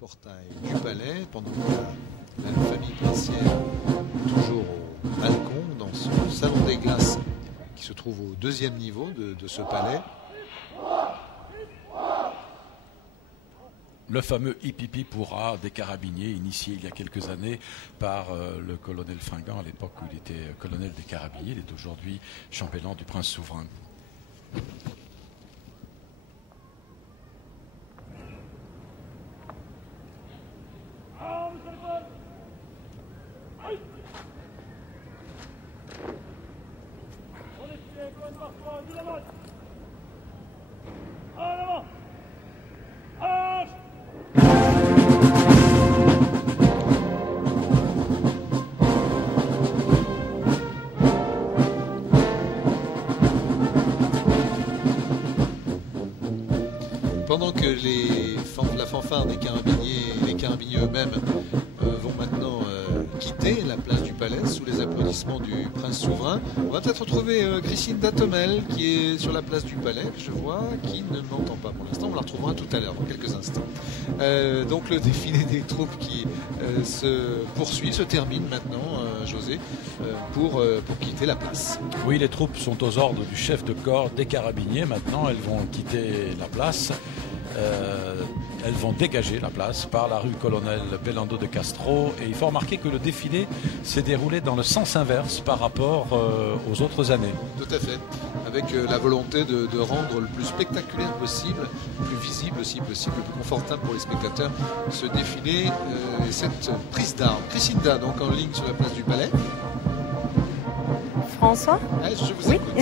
portail du palais, pendant que la famille princière toujours au balcon dans ce salon des glaces qui se trouve au deuxième niveau de ce palais. Le fameux Hip Hurrah des carabiniers, initié il y a quelques années par le colonel Fringant, à l'époque où il était colonel des carabiniers. Il est aujourd'hui chambellan du prince souverain. Pendant que la fanfare des carabiniers et les carabiniers eux-mêmes vont maintenant quitter la place du palais sous les applaudissements du prince souverain, on va peut-être retrouver Christine Datomel qui est sur la place du palais, que je vois, qui ne m'entend pas pour l'instant. On la retrouvera tout à l'heure, dans quelques instants. Donc le défilé des troupes qui se poursuit, se termine maintenant, José, pour quitter la place. Oui, les troupes sont aux ordres du chef de corps des carabiniers. Maintenant, elles vont quitter la place. Elles vont dégager la place par la rue Colonel Belando de Castro, et il faut remarquer que le défilé s'est déroulé dans le sens inverse par rapport aux autres années. Tout à fait, avec la volonté de rendre le plus spectaculaire possible, le plus visible si possible, le plus confortable pour les spectateurs, ce défilé et cette prise d'armes. Christinda, donc en ligne sur la place du Palais. François ? Je vous écoute.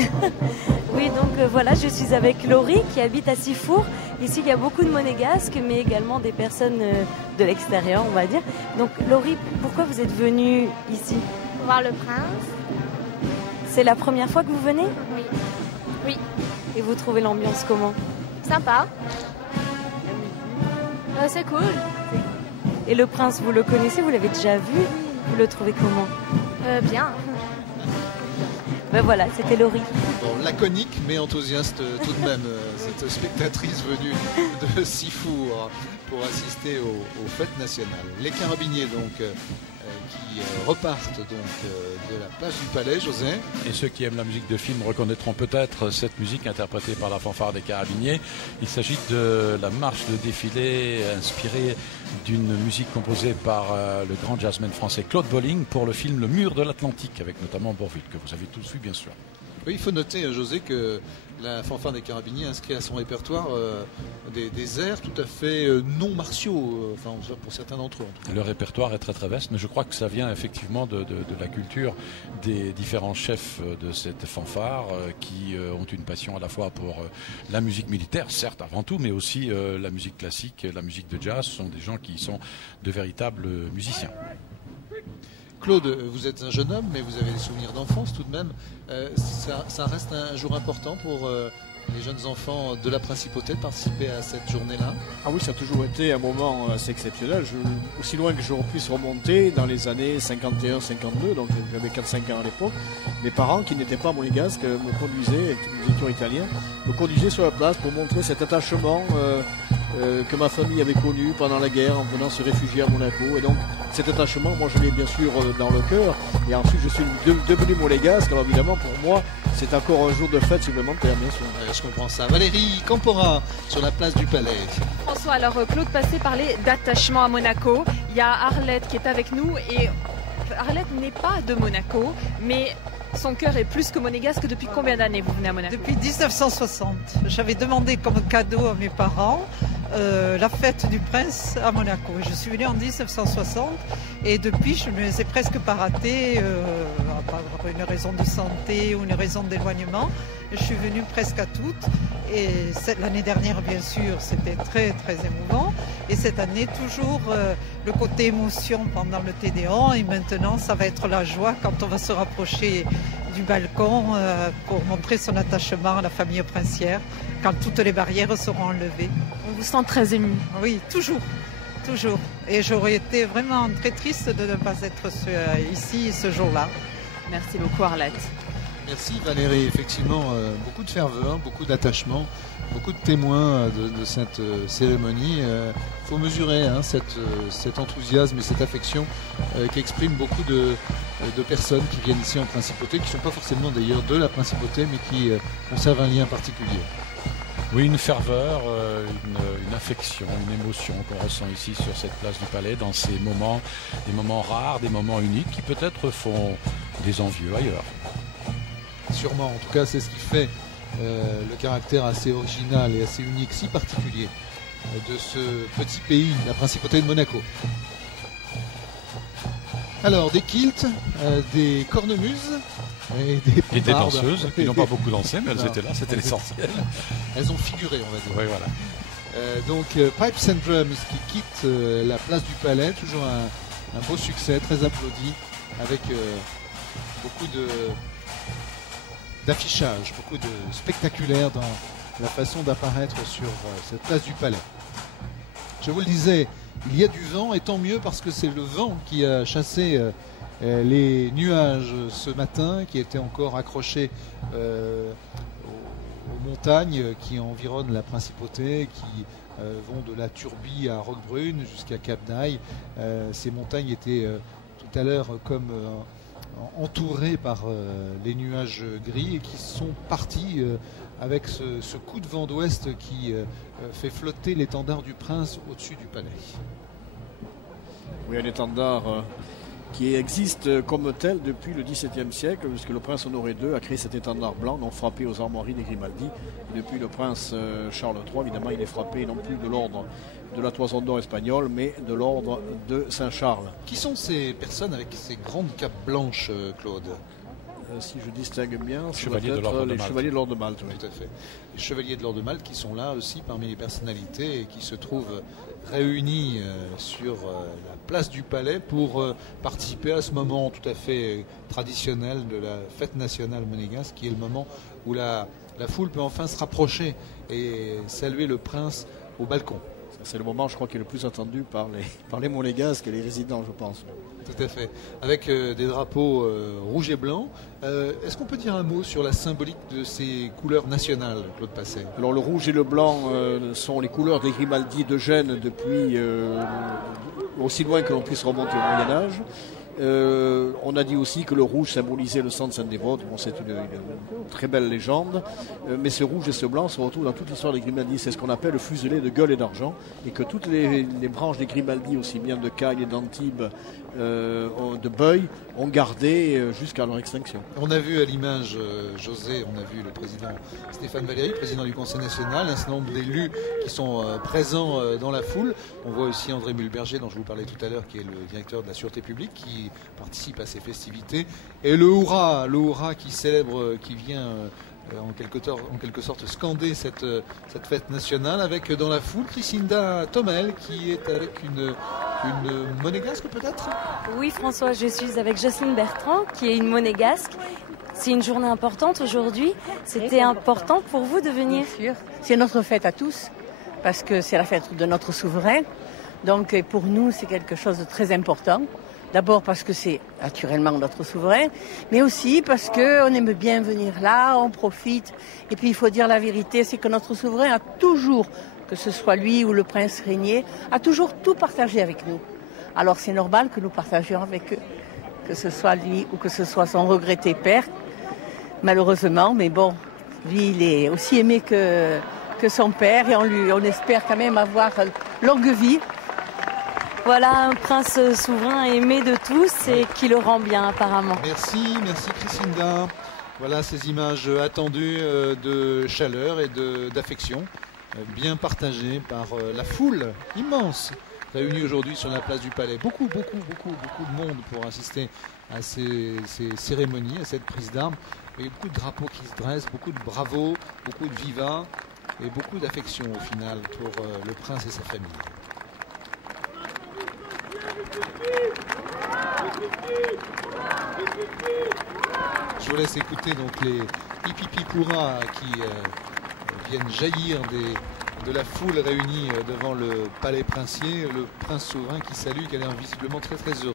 Oui, donc voilà, je suis avec Laurie qui habite à Sifour. Ici, il y a beaucoup de monégasques, mais également des personnes de l'extérieur, on va dire. Donc Laurie, pourquoi vous êtes venue ici ? Pour voir le prince. C'est la première fois que vous venez ? Oui. Oui. Et vous trouvez l'ambiance comment ? Sympa. C'est cool. Et le prince, vous le connaissez ? Vous l'avez déjà vu ? Vous le trouvez comment ? Bien. Ben voilà, c'était Laurie. Bon, laconique mais enthousiaste tout de même, cette spectatrice venue de Sifour pour assister aux fêtes nationales. Les carabiniers donc qui repartent donc de la place du Palais, José. Et ceux qui aiment la musique de film reconnaîtront peut-être cette musique interprétée par la fanfare des carabiniers. Il s'agit de la marche de défilé inspirée d'une musique composée par le grand jazzman français Claude Bolling pour le film Le Mur de l'Atlantique, avec notamment Bourvil, que vous avez tous vu bien sûr. Oui, il faut noter, José, que la fanfare des carabiniers inscrit à son répertoire des airs tout à fait non martiaux, enfin pour certains d'entre eux. Le répertoire est très très vaste, mais je crois que ça vient effectivement de la culture des différents chefs de cette fanfare qui ont une passion à la fois pour la musique militaire, certes avant tout, mais aussi la musique classique, la musique de jazz. Ce sont des gens qui sont de véritables musiciens. Claude, vous êtes un jeune homme, mais vous avez des souvenirs d'enfance tout de même. Ça reste un jour important pour les jeunes enfants de la Principauté de participer à cette journée-là? Ah oui, ça a toujours été un moment assez exceptionnel. Aussi loin que je puisse remonter, dans les années 51-52, donc j'avais 4-5 ans à l'époque, mes parents, qui n'étaient pas monégasques, me conduisaient, nous étions italiens, me conduisaient sur la place pour montrer cet attachement que ma famille avait connu pendant la guerre en venant se réfugier à Monaco. Et donc cet attachement, moi je l'ai bien sûr dans le cœur. Et ensuite je suis devenu monégasque. Alors évidemment pour moi c'est encore un jour de fête supplémentaire, bien sûr. Je comprends ça. Valérie Campora sur la place du Palais. François, alors Claude Passé parlait d'attachement à Monaco. Il y a Arlette qui est avec nous et Arlette n'est pas de Monaco, mais son cœur est plus que monégasque. Depuis combien d'années vous venez à Monaco? Depuis 1960. J'avais demandé comme cadeau à mes parents la fête du prince à Monaco. Je suis venue en 1960 et depuis je ne les ai presque pas ratées, par une raison de santé ou une raison d'éloignement. Je suis venue presque à toutes et l'année dernière bien sûr c'était très très émouvant et cette année toujours le côté émotion pendant le Tédéon et maintenant ça va être la joie quand on va se rapprocher du balcon pour montrer son attachement à la famille princière quand toutes les barrières seront enlevées. On vous sent très ému. Oui, toujours. Toujours. Et j'aurais été vraiment très triste de ne pas être ici ce jour-là. Merci beaucoup Arlette. Merci Valérie, effectivement beaucoup de ferveur, beaucoup d'attachement, beaucoup de témoins de cette cérémonie. Il faut mesurer cet enthousiasme et cette affection qu'expriment beaucoup de personnes qui viennent ici en principauté, qui ne sont pas forcément d'ailleurs de la principauté, mais qui conservent un lien particulier. Oui, une ferveur, une affection, une émotion qu'on ressent ici sur cette place du Palais dans ces moments, des moments rares, des moments uniques qui peut-être font des envieux ailleurs. Sûrement, en tout cas c'est ce qui fait le caractère assez original et assez unique, si particulier de ce petit pays, la principauté de Monaco. Alors des kilts, des cornemuses et des danseuses qui n'ont pas beaucoup dansé, mais elles étaient là, c'était l'essentiel. Elles ont figuré, on va dire. Oui, voilà. Donc Pipes and Drums qui quitte la place du Palais, toujours un beau succès, très applaudi, avec beaucoup d'affichage, beaucoup de spectaculaire dans la façon d'apparaître sur cette place du Palais. Je vous le disais, il y a du vent, et tant mieux parce que c'est le vent qui a chassé les nuages ce matin, qui étaient encore accrochés aux montagnes qui environnent la principauté, qui vont de la Turbie à Roquebrune jusqu'à Cap d'Aille. Ces montagnes étaient tout à l'heure comme entourées par les nuages gris et qui sont partis avec ce coup de vent d'ouest qui fait flotter l'étendard du prince au-dessus du palais. Oui, un étendard qui existe comme tel depuis le XVIIe siècle, puisque le prince Honoré II a créé cet étendard blanc, non frappé aux armoiries des Grimaldi. Et depuis le prince Charles III, évidemment, il est frappé non plus de l'ordre de la Toison d'Or espagnole, mais de l'ordre de Saint-Charles. Qui sont ces personnes avec ces grandes capes blanches, Claude ? Si je distingue bien, les chevaliers de l'ordre de Malte. Oui. Tout à fait. Les chevaliers de l'ordre de Malte qui sont là aussi parmi les personnalités et qui se trouvent réunis sur la place du Palais pour participer à ce moment tout à fait traditionnel de la fête nationale monégasque, qui est le moment où la foule peut enfin se rapprocher et saluer le prince au balcon. C'est le moment, je crois, qui est le plus attendu par les Monégasques et les résidents, je pense. Tout à fait. Avec des drapeaux rouges et blancs. Est-ce qu'on peut dire un mot sur la symbolique de ces couleurs nationales, Claude Passet ? Alors le rouge et le blanc sont les couleurs des Grimaldi de Gênes depuis aussi loin que l'on puisse remonter au Moyen-Âge. On a dit aussi que le rouge symbolisait le sang de Saint-Dévote. Bon, c'est une très belle légende, mais ce rouge et ce blanc se retrouvent dans toute l'histoire des Grimaldi. C'est ce qu'on appelle le fuselé de gueule et d'argent, et que toutes les branches des Grimaldi, aussi bien de Caille et d'Antibes, de Beuil, ont gardé jusqu'à leur extinction. On a vu à l'image, José, on a vu le président Stéphane Valéry, président du Conseil national, un certain nombre d'élus qui sont présents dans la foule. On voit aussi André Mulberger, dont je vous parlais tout à l'heure, qui est le directeur de la Sûreté publique, qui participe à ces festivités. Et le hurrah qui célèbre, qui vient en quelque sorte scander cette fête nationale, avec dans la foule Chrisinda Tomel, qui est avec une monégasque peut-être ? Oui François, je suis avec Jocelyne Bertrand, qui est une monégasque. C'est une journée importante aujourd'hui. C'était important pour vous de venir ? Bien sûr, c'est notre fête à tous, parce que c'est la fête de notre souverain. Donc pour nous, c'est quelque chose de très important. D'abord parce que c'est naturellement notre souverain, mais aussi parce qu'on aime bien venir là, on profite. Et puis il faut dire la vérité, c'est que notre souverain a toujours, que ce soit lui ou le prince régnier, a toujours tout partagé avec nous. Alors c'est normal que nous partagions avec eux, que ce soit lui ou que ce soit son regretté père, malheureusement. Mais bon, lui il est aussi aimé que son père, et on espère quand même avoir longue vie. Voilà un prince souverain aimé de tous et qui le rend bien apparemment. Merci Chrisinda. Voilà ces images attendues de chaleur et d'affection, bien partagées par la foule immense réunie aujourd'hui sur la place du Palais. Beaucoup de monde pour assister à ces cérémonies, à cette prise d'armes. Il y a beaucoup de drapeaux qui se dressent, beaucoup de bravos, beaucoup de vivas et beaucoup d'affection au final pour le prince et sa famille. Je vous laisse écouter donc les hippipipouras qui viennent jaillir de la foule réunie devant le palais princier, le prince souverain qui salue, qui a l'air visiblement très heureux.